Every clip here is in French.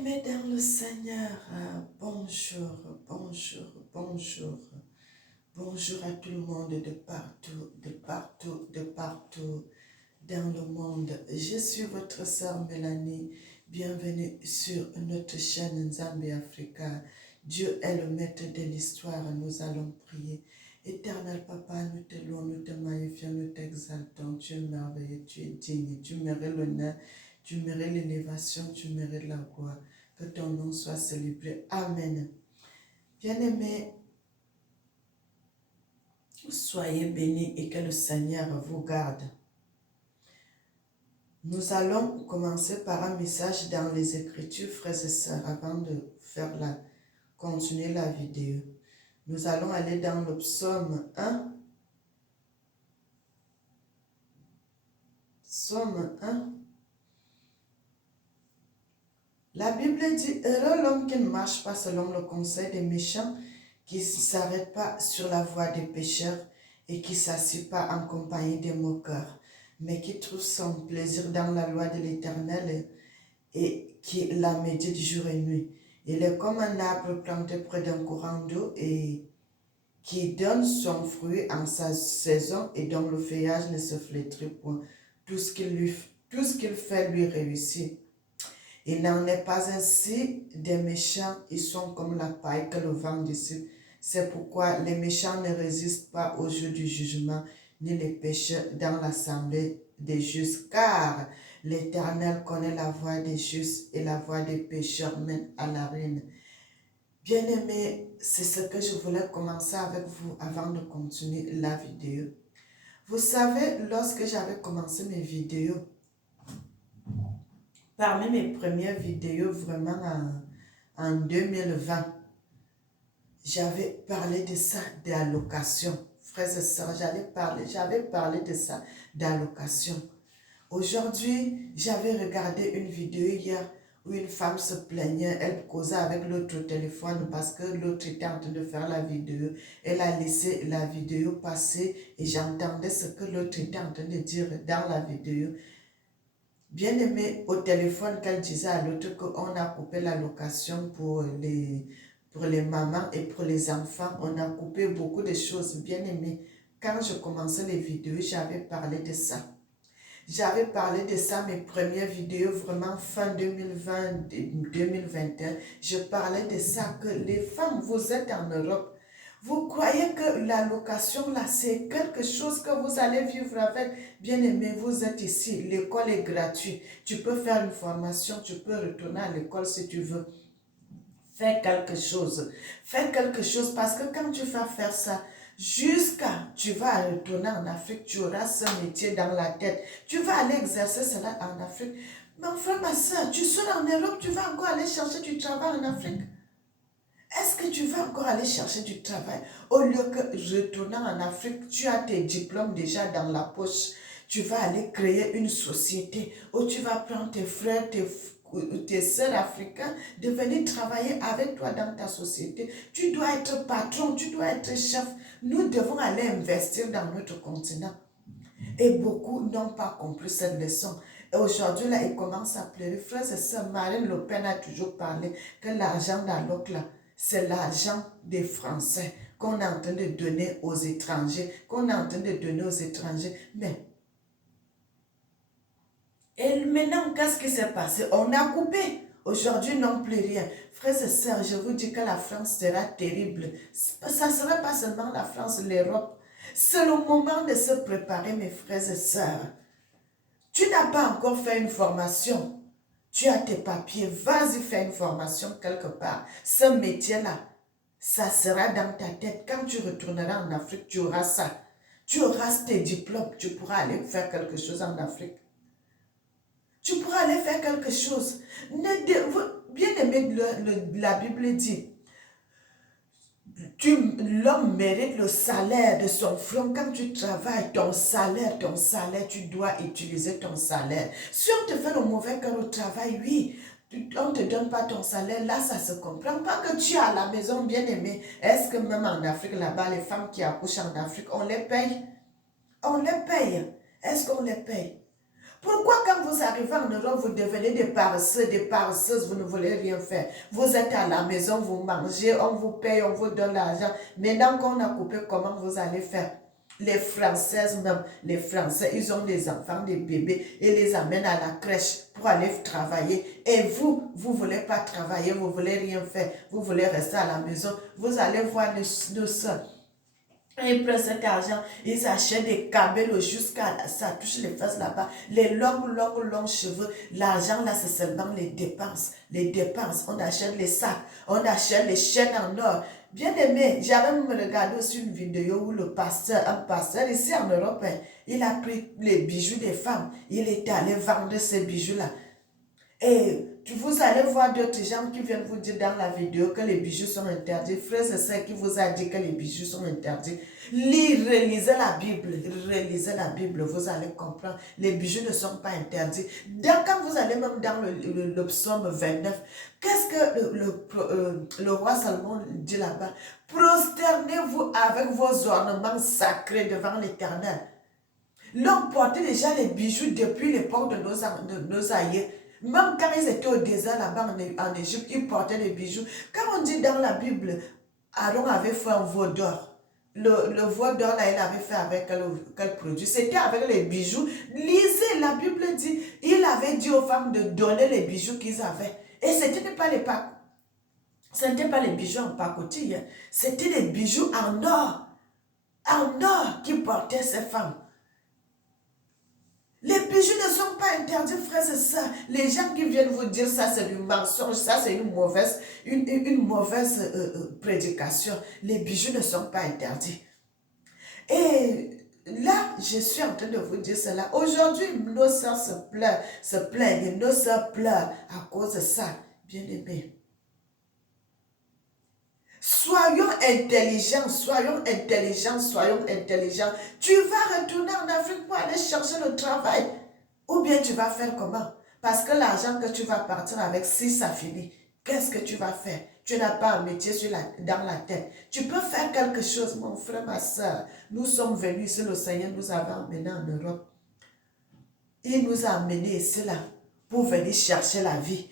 Bien-aimés dans le Seigneur, bonjour, bonjour, bonjour. Bonjour à tout le monde de partout, de partout, de partout dans le monde. Je suis votre sœur Mélanie. Bienvenue sur notre chaîne Nzambe Africa. Dieu est le maître de l'histoire. Nous allons prier. Éternel Papa, nous te louons, nous te magnifions, nous t'exaltons. Tu es merveilleux, tu es digne, tu mérites l'honneur, tu mérites l'élévation, tu mérites la gloire. Que ton nom soit célébré. Amen. Bien-aimés, soyez bénis et que le Seigneur vous garde. Nous allons commencer par un message dans les Écritures, frères et sœurs, avant de continuer la vidéo. Nous allons aller dans le psaume 1. Psaume 1. La Bible dit, heureux l'homme qui ne marche pas selon le conseil des méchants, qui ne s'arrête pas sur la voie des pécheurs et qui ne s'assied pas en compagnie des moqueurs, mais qui trouve son plaisir dans la loi de l'Éternel et qui la médite jour et nuit. Il est comme un arbre planté près d'un courant d'eau et qui donne son fruit en sa saison et dont le feuillage ne se flétrit point. Tout ce qu'il fait lui réussit. Il n'en est pas ainsi des méchants, ils sont comme la paille que le vent dissipe. C'est pourquoi les méchants ne résistent pas au jour du jugement, ni les pécheurs dans l'assemblée des justes, car l'Éternel connaît la voie des justes et la voie des pécheurs mène à la ruine. Bien-aimés, c'est ce que je voulais commencer avec vous avant de continuer la vidéo. Vous savez, lorsque j'avais commencé mes vidéos, parmi mes premières vidéos vraiment en 2020, j'avais parlé de ça, d'allocation. Frères et sœurs, j'avais parlé de ça, d'allocation. Aujourd'hui, j'avais regardé une vidéo hier où une femme se plaignait, elle causait avec l'autre au téléphone parce que l'autre était en train de faire la vidéo. Elle a laissé la vidéo passer et j'entendais ce que l'autre était en train de dire dans la vidéo. Bien aimé au téléphone qu'elle disait à l'autre qu'on a coupé la location pour les mamans et pour les enfants. On a coupé beaucoup de choses. Bien aimé, quand je commençais les vidéos, j'avais parlé de ça. J'avais parlé de ça, mes premières vidéos, vraiment fin 2020, 2021. Je parlais de ça, que les femmes, vous êtes en Europe. Vous croyez que la location, là, c'est quelque chose que vous allez vivre avec. Bien aimé, vous êtes ici. L'école est gratuite. Tu peux faire une formation, tu peux retourner à l'école si tu veux. Fais quelque chose. Fais quelque chose parce que quand tu vas faire ça, jusqu'à tu vas retourner en Afrique, tu auras ce métier dans la tête. Tu vas aller exercer cela en Afrique. Mais enfin, ma soeur, tu seras en Europe, tu vas encore aller chercher du travail en Afrique. Est-ce que tu vas encore aller chercher du travail? Au lieu que retourner en Afrique, tu as tes diplômes déjà dans la poche. Tu vas aller créer une société où tu vas prendre tes frères, tes sœurs africains de venir travailler avec toi dans ta société. Tu dois être patron, tu dois être chef. Nous devons aller investir dans notre continent. Et beaucoup n'ont pas compris cette leçon. Et aujourd'hui, là, ils commencent à pleurer. Frères et sœurs, Marine Le Pen a toujours parlé que l'argent d'Alloc, là, c'est l'argent des Français qu'on est en train de donner aux étrangers, Mais, et maintenant, qu'est-ce qui s'est passé? On a coupé. Aujourd'hui, non plus rien. Frères et sœurs, je vous dis que la France sera terrible. Ça ne sera pas seulement la France, l'Europe. C'est le moment de se préparer, mes frères et sœurs. Tu n'as pas encore fait une formation. Tu as tes papiers. Vas-y, fais une formation quelque part. Ce métier-là, ça sera dans ta tête. Quand tu retourneras en Afrique, tu auras ça. Tu auras tes diplômes. Tu pourras aller faire quelque chose en Afrique. Tu pourras aller faire quelque chose. Bien aimé, la Bible dit, l'homme mérite le salaire de son front. Quand tu travailles, ton salaire, tu dois utiliser ton salaire. Si on te fait le mauvais cœur au travail, oui, on ne te donne pas ton salaire, là ça se comprend. Pas que tu es à la maison bien aimé. Est-ce que même en Afrique, là-bas, les femmes qui accouchent en Afrique, on les paye? On les paye. Est-ce qu'on les paye? Pourquoi quand vous arrivez en Europe, vous devenez des paresseux, des paresseuses, vous ne voulez rien faire? Vous êtes à la maison, vous mangez, on vous paye, on vous donne l'argent. Maintenant qu'on a coupé, comment vous allez faire? Les Françaises même, les Français, ils ont des enfants, des bébés, et les amènent à la crèche pour aller travailler. Et vous, vous ne voulez pas travailler, vous ne voulez rien faire, vous voulez rester à la maison. Vous allez voir nos soeurs. Ils prennent cet argent, ils achètent des cabelos jusqu'à ça touche les fesses là-bas. Les longs cheveux. L'argent là, c'est seulement les dépenses. Les dépenses. On achète les sacs, on achète les chaînes en or. Bien aimé, j'avais même regardé aussi une vidéo où un pasteur ici en Europe, il a pris les bijoux des femmes. Il est allé vendre ces bijoux-là. Et vous allez voir d'autres gens qui viennent vous dire dans la vidéo que les bijoux sont interdits. Frère, c'est ça qui vous a dit que les bijoux sont interdits. Relisez la Bible, vous allez comprendre. Les bijoux ne sont pas interdits. Quand vous allez même dans le psaume 29, qu'est-ce que le roi Salomon dit là-bas? Prosternez-vous avec vos ornements sacrés devant l'Éternel. L'homme portait déjà les bijoux depuis l'époque de nos aïeux. Même quand ils étaient au désert là-bas en Égypte, ils portaient des bijoux. Quand on dit dans la Bible, Aaron avait fait un veau d'or. Le veau d'or là, il avait fait avec quel produit? C'était avec les bijoux. Lisez, la Bible dit, il avait dit aux femmes de donner les bijoux qu'ils avaient. Et ce n'était pas les bijoux en pacotille, hein. C'était des bijoux en or. En or qui portaient ces femmes. Les bijoux ne sont pas interdits, frères et sœurs. Les gens qui viennent vous dire ça, c'est du mensonge, ça, c'est une mauvaise prédication. Les bijoux ne sont pas interdits. Et là, je suis en train de vous dire cela. Aujourd'hui, nos sœurs se plaignent, nos sœurs pleurent à cause de ça. Bien aimés. Soyons intelligents. Tu vas retourner en Afrique pour aller chercher le travail. Ou bien tu vas faire comment? Parce que l'argent que tu vas partir avec, si ça finit, qu'est-ce que tu vas faire? Tu n'as pas un métier dans la tête. Tu peux faire quelque chose, mon frère, ma soeur. Nous sommes venus ici, le Seigneur nous avait emmenés en Europe. Il nous a amenés ici, là, pour venir chercher la vie.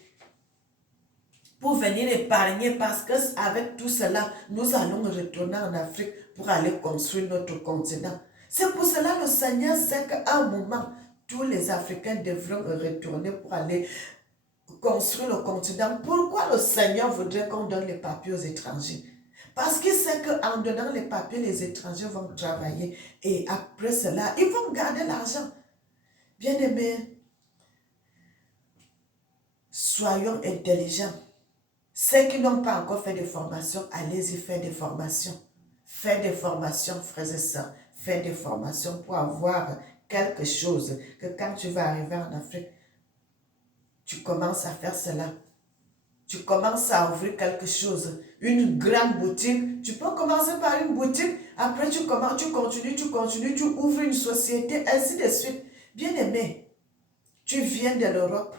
Pour venir épargner, parce qu'avec tout cela, nous allons retourner en Afrique pour aller construire notre continent. C'est pour cela que le Seigneur sait qu'à un moment, tous les Africains devront retourner pour aller construire le continent. Pourquoi le Seigneur voudrait qu'on donne les papiers aux étrangers? Parce qu'il sait qu'en donnant les papiers, les étrangers vont travailler. Et après cela, ils vont garder l'argent. Bien-aimés, soyons intelligents. Ceux qui n'ont pas encore fait de formation, allez-y faire des formations. Faites des formations, frères et sœurs. Faites des formations pour avoir quelque chose que quand tu vas arriver en Afrique, tu commences à faire cela. Tu commences à ouvrir quelque chose. Une grande boutique. Tu peux commencer par une boutique. Après, tu continues, tu ouvres une société, ainsi de suite. Bien aimé, tu viens de l'Europe.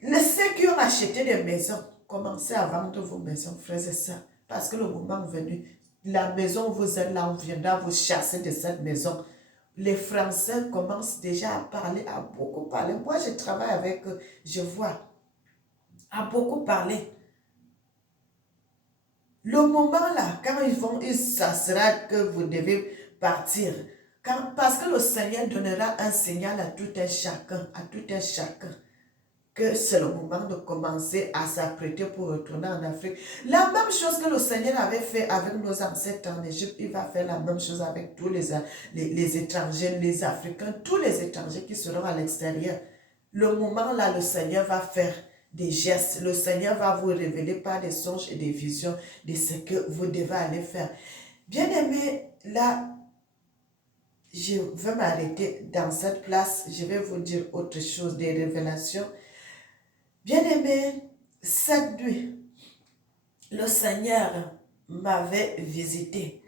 Ceux qui ont acheté des maisons, commencez à vendre vos maisons, frères et sœurs. Parce que le moment est venu, la maison où vous êtes là, on viendra vous chasser de cette maison. Les Français commencent déjà à parler, à beaucoup parler. Moi, je travaille avec eux, je vois, à beaucoup parler. Le moment là, quand ça sera que vous devez partir. Parce que le Seigneur donnera un signal à tout un chacun, que c'est le moment de commencer à s'apprêter pour retourner en Afrique. La même chose que le Seigneur avait fait avec nos ancêtres en Égypte, il va faire la même chose avec tous les étrangers, les Africains, tous les étrangers qui seront à l'extérieur. Le moment là, le Seigneur va faire des gestes. Le Seigneur va vous révéler par des songes et des visions de ce que vous devez aller faire. Bien-aimés, là, je vais m'arrêter dans cette place. Je vais vous dire autre chose, des révélations. Bien-aimé, cette nuit, le Seigneur m'avait visité.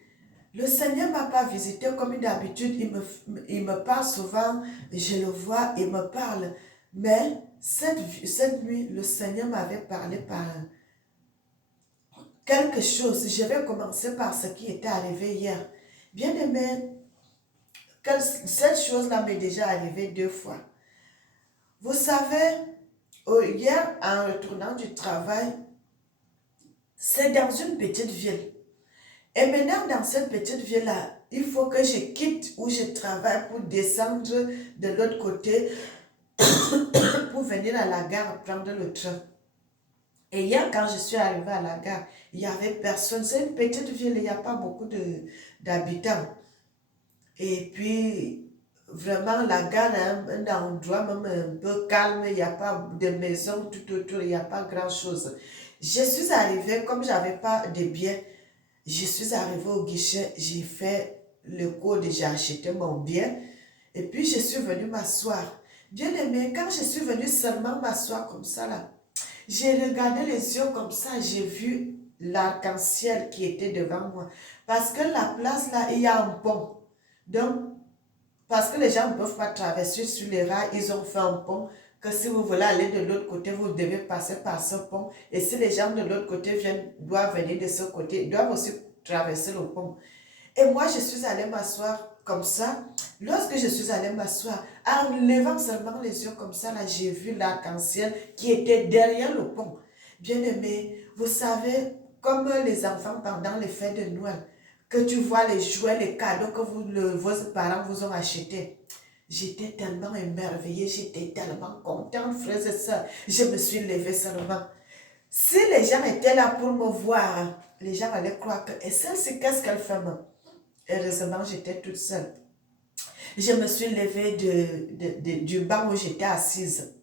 Le Seigneur ne m'a pas visité comme d'habitude, il me parle souvent, je le vois, il me parle. Mais cette nuit, le Seigneur m'avait parlé par quelque chose. Je vais commencer par ce qui était arrivé hier. Bien-aimé, Cette chose-là m'est déjà arrivée 2 fois. Vous savez, hier, en retournant du travail, c'est dans une petite ville. Et maintenant, dans cette petite ville-là, il faut que je quitte où je travaille pour descendre de l'autre côté pour venir à la gare prendre le train. Et hier, quand je suis arrivée à la gare, il n'y avait personne. C'est une petite ville, il n'y a pas beaucoup d'habitants. Et puis, vraiment, la gare est un endroit même un peu calme, il n'y a pas de maison tout autour, il n'y a pas grand-chose. Je suis arrivée, comme je n'avais pas de billets, je suis arrivée au guichet, j'ai fait le code, j'ai acheté mon bien, et puis je suis venue m'asseoir. Bien aimé, quand je suis venue seulement m'asseoir comme ça, là, j'ai regardé les yeux comme ça, j'ai vu l'arc-en-ciel qui était devant moi. Parce que la place là, il y a un pont. Donc, parce que les gens ne peuvent pas traverser sur les rails, ils ont fait un pont que si vous voulez aller de l'autre côté, vous devez passer par ce pont. Et si les gens de l'autre côté doivent venir de ce côté, ils doivent aussi traverser le pont. Et moi, je suis allée m'asseoir comme ça. Lorsque je suis allée m'asseoir, en levant seulement les yeux comme ça, là, j'ai vu l'arc-en-ciel qui était derrière le pont. Bien aimé, vous savez, comme les enfants pendant les fêtes de Noël, que tu vois les jouets, les cadeaux que vos parents vous ont achetés. J'étais tellement émerveillée, j'étais tellement contente, frères et sœurs. Je me suis levée seulement. Si les gens étaient là pour me voir, les gens allaient croire que, et celle-ci, qu'est-ce qu'elle fait même? Heureusement, j'étais toute seule. Je me suis levée du banc où j'étais assise.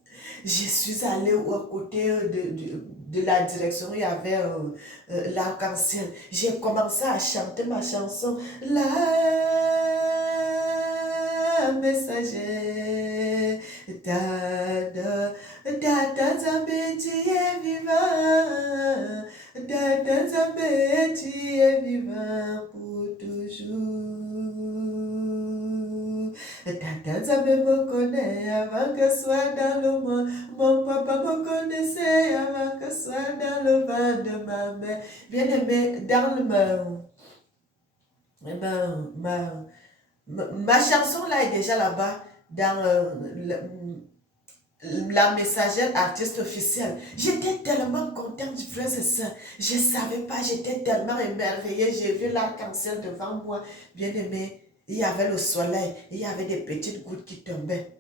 Je suis allée à côté de la direction où il y avait l'arc-en-ciel. J'ai commencé à chanter ma chanson. La messager. Dada, dada, Zambé, tu es vivant. Dada, Zambé, tu es vivant pour toujours. Tata Zambé me connaît avant que soit dans le monde. Mon papa me connaissait avant que soit dans le ventre de ma mère. Bien aimé, dans ma chanson là est déjà là-bas, dans la messagère artiste officielle. J'étais tellement contente, frères et sœurs. Je ne savais pas, j'étais tellement émerveillée. J'ai vu l'arc-en-ciel devant moi. Bien aimé, il y avait le soleil, il y avait des petites gouttes qui tombaient.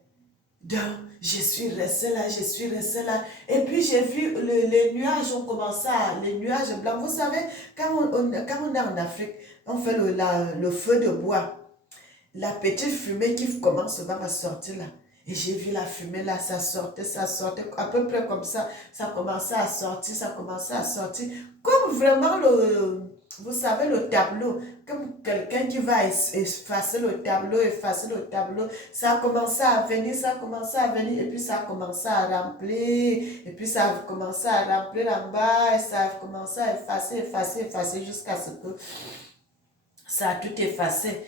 Donc, je suis restée là, je suis restée là. Et puis, j'ai vu les nuages ont commencé les nuages blancs. Vous savez, quand on est en Afrique, on fait le feu de bois. La petite fumée qui commence souvent à sortir là. Et j'ai vu la fumée là, ça sortait, à peu près comme ça. Ça commençait à sortir, ça commençait à sortir. Comme vraiment vous savez, le tableau. Comme quelqu'un qui va effacer le tableau, Ça a commencé à venir, ça a commencé à venir, et puis ça a commencé à remplir, et puis ça a commencé à remplir en bas, et ça a commencé à effacer, jusqu'à ce que ça a tout effacé.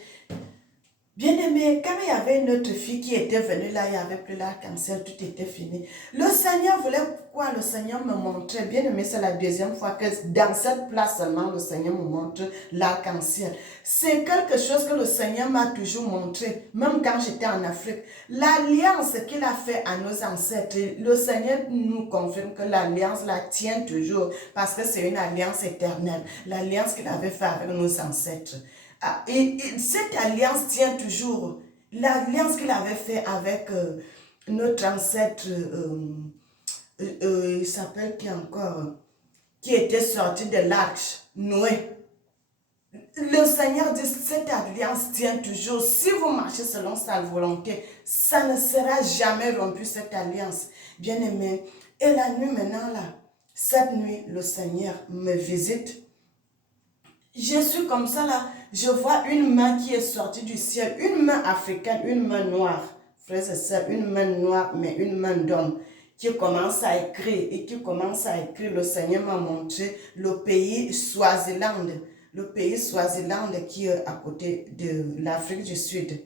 Bien aimé, quand il y avait une autre fille qui était venue là, il n'y avait plus l'arc-en-ciel, tout était fini. Le Seigneur voulait quoi? Le Seigneur me montrait, bien aimé, c'est la deuxième fois que dans cette place seulement, le Seigneur me montre l'arc-en-ciel. C'est quelque chose que le Seigneur m'a toujours montré, même quand j'étais en Afrique. L'alliance qu'il a fait à nos ancêtres, le Seigneur nous confirme que l'alliance la tient toujours, parce que c'est une alliance éternelle, l'alliance qu'il avait fait avec nos ancêtres. Et cette alliance tient toujours. L'alliance qu'il avait fait avec notre ancêtre, il s'appelle qui encore, qui était sorti de l'arche, Noé. Le Seigneur dit, cette alliance tient toujours. Si vous marchez selon sa volonté, ça ne sera jamais rompu, cette alliance. Bien aimé. Et la nuit maintenant là, cette nuit, le Seigneur me visite. Je suis comme ça là, je vois une main qui est sortie du ciel, une main africaine, une main noire. Frères et sœurs, une main noire, mais une main d'homme qui commence à écrire et qui commence à écrire. Le Seigneur m'a montré le pays Swaziland, qui est à côté de l'Afrique du Sud.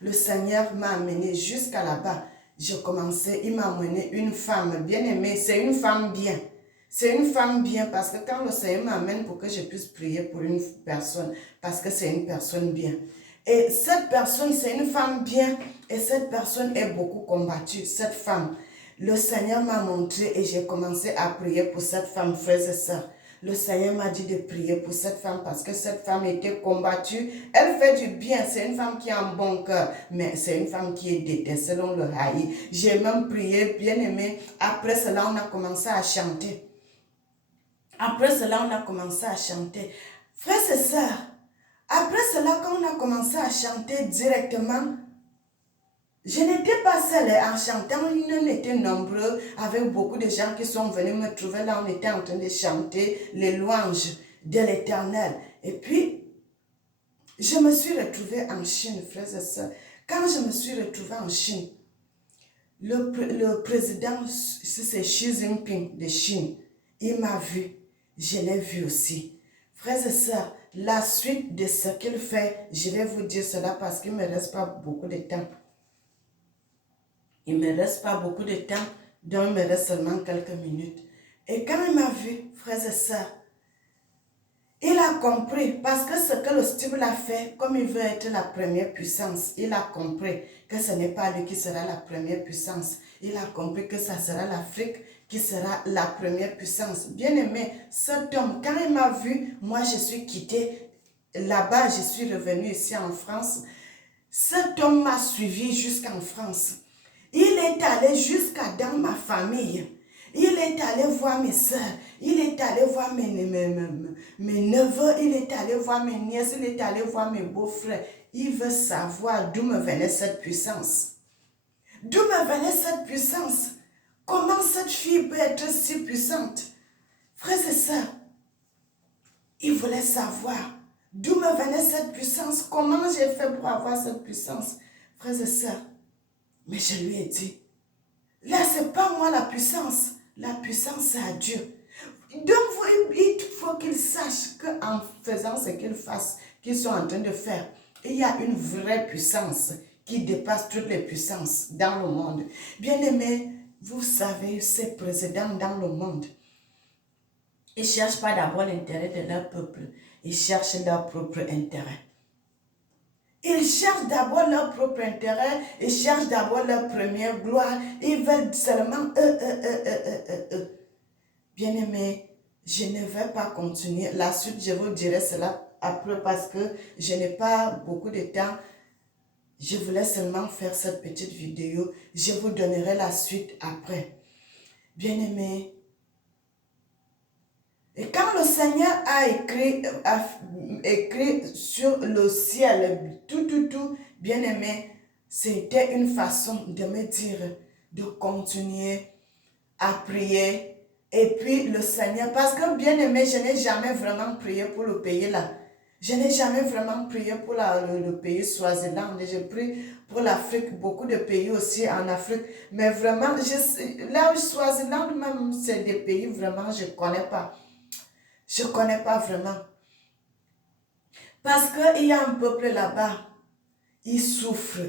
Le Seigneur m'a amené jusqu'à là-bas. Il m'a amené une femme bien aimée, c'est une femme bien. C'est une femme bien parce que quand le Seigneur m'amène pour que je puisse prier pour une personne, parce que c'est une personne bien. Et cette personne, c'est une femme bien, et cette personne est beaucoup combattue, cette femme. Le Seigneur m'a montré et j'ai commencé à prier pour cette femme, frères et sœurs. Le Seigneur m'a dit de prier pour cette femme parce que cette femme était combattue. Elle fait du bien. C'est une femme qui a un bon cœur, mais c'est une femme qui est détestée, selon le haï. J'ai même prié, bien aimé. Après cela, on a commencé à chanter. Après cela, on a commencé à chanter. Frères et sœurs, après cela, quand on a commencé à chanter directement, je n'étais pas seule en chantant, on était nombreux avec beaucoup de gens qui sont venus me trouver là, on était en train de chanter les louanges de l'Éternel. Et puis, je me suis retrouvée en Chine, frères et sœurs. Quand je me suis retrouvée en Chine, le président, c'est Xi Jinping de Chine, il m'a vu, je l'ai vu aussi. Frères et sœurs, la suite de ce qu'il fait, je vais vous dire cela parce qu'il ne me reste pas beaucoup de temps. Il ne me reste pas beaucoup de temps, donc il me reste seulement quelques minutes. Et quand il m'a vu, frères et sœurs, il a compris, parce que ce que le style a fait, comme il veut être la première puissance, il a compris que ce n'est pas lui qui sera la première puissance. Il a compris que ça sera l'Afrique qui sera la première puissance. Bien aimé, cet homme, quand il m'a vu, moi je suis quittée là-bas, je suis revenue ici en France. Cet homme m'a suivi jusqu'en France. Il est allé jusqu'à dans ma famille. Il est allé voir mes soeurs. Il est allé voir mes neveux. Il est allé voir mes nièces. Il est allé voir mes beaux-frères. Il veut savoir d'où me venait cette puissance. D'où me venait cette puissance? Comment cette fille peut être si puissante? Frères et sœurs, il voulait savoir d'où me venait cette puissance. Comment j'ai fait pour avoir cette puissance? Frères et sœurs, mais je lui ai dit, là, ce n'est pas moi la puissance. La puissance, c'est à Dieu. Donc, il faut qu'ils sachent qu'en faisant ce qu'ils sont en train de faire, il y a une vraie puissance qui dépasse toutes les puissances dans le monde. Bien-aimés, vous savez, ces présidents dans le monde, ils ne cherchent pas d'abord l'intérêt de leur peuple, ils cherchent leur propre intérêt. Ils cherchent d'abord leur propre intérêt, ils cherchent d'abord leur première gloire, ils veulent seulement eux. Bien-aimés, je ne vais pas continuer. La suite, je vous dirai cela après parce que je n'ai pas beaucoup de temps. Je voulais seulement faire cette petite vidéo. Je vous donnerai la suite après. Bien-aimés, et quand le Seigneur a écrit sur le ciel, tout, bien aimé, c'était une façon de me dire de continuer à prier. Et puis le Seigneur, parce que bien aimé, je n'ai jamais vraiment prié pour le pays là. Je n'ai jamais vraiment prié pour le pays Swaziland. J'ai prié pour l'Afrique, beaucoup de pays aussi en Afrique. Mais vraiment, là, Swaziland même, c'est des pays vraiment, je ne connais pas. Je ne connais pas vraiment. Parce qu'il y a un peuple là-bas. Ils souffrent.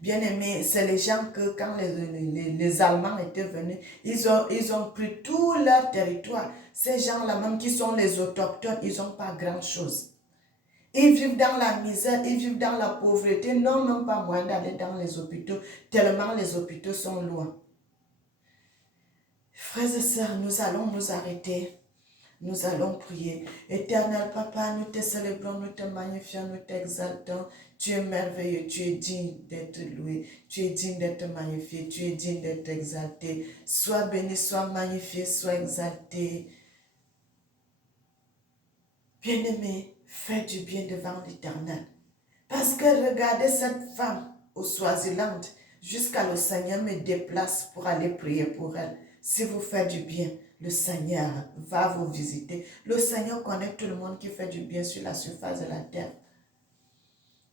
Bien aimé, c'est les gens que quand les Allemands étaient venus, ils ont pris tout leur territoire. Ces gens-là, même qui sont les autochtones, ils n'ont pas grand-chose. Ils vivent dans la misère, ils vivent dans la pauvreté. Non, même pas moyen d'aller dans les hôpitaux, tellement les hôpitaux sont loin. Frères et sœurs, nous allons nous arrêter. Nous allons prier. Éternel Papa, nous te célébrons, nous te magnifions, nous t'exaltons. Tu es merveilleux, tu es digne d'être loué, tu es digne d'être magnifié, tu es digne d'être exalté. Sois béni, sois magnifié, sois exalté. Bien-aimé, fais du bien devant l'Éternel. Parce que regardez cette femme au Swaziland, jusqu'à le Seigneur me déplace pour aller prier pour elle. Si vous faites du bien, le Seigneur va vous visiter. Le Seigneur connaît tout le monde qui fait du bien sur la surface de la terre.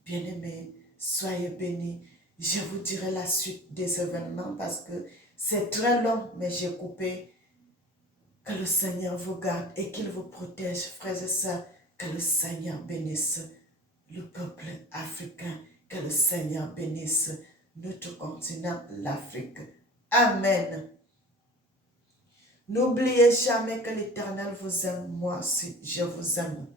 Bien-aimés, soyez bénis. Je vous dirai la suite des événements parce que c'est très long, mais j'ai coupé. Que le Seigneur vous garde et qu'il vous protège, frères et sœurs. Que le Seigneur bénisse le peuple africain. Que le Seigneur bénisse notre continent, l'Afrique. Amen. N'oubliez jamais que l'Éternel vous aime, moi aussi, je vous aime.